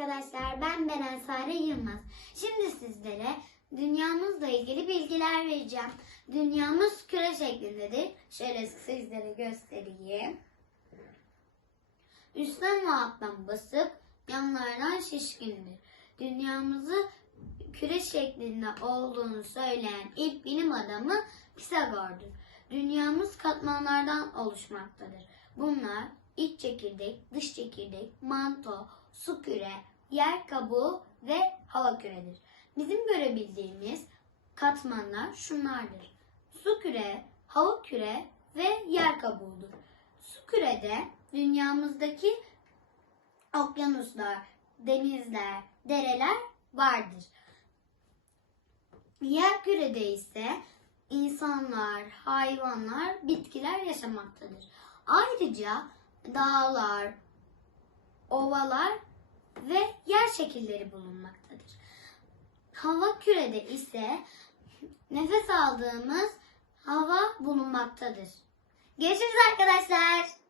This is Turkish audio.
arkadaşlar. Ben Beren Sare Yılmaz. Şimdi sizlere dünyamızla ilgili bilgiler vereceğim. Dünyamız küre şeklindedir. Şöyle sizlere göstereyim. Üstten ve alttan basık, yanlardan şişkindir. Dünyamızı küre şeklinde olduğunu söyleyen ilk bilim adamı Pisagor'dur. Dünyamız katmanlardan oluşmaktadır. Bunlar iç çekirdek, dış çekirdek, manto, su küre, yer kabuğu ve hava küredir. Bizim görebildiğimiz katmanlar şunlardır. Su küre, hava küre ve yer kabuğudur. Su kürede dünyamızdaki okyanuslar, denizler, dereler vardır. Yer kürede ise insanlar, hayvanlar, bitkiler yaşamaktadır. Ayrıca dağlar, ovalar ve yer şekilleri bulunmaktadır. Hava kürede ise nefes aldığımız hava bulunmaktadır. Görüşürüz arkadaşlar.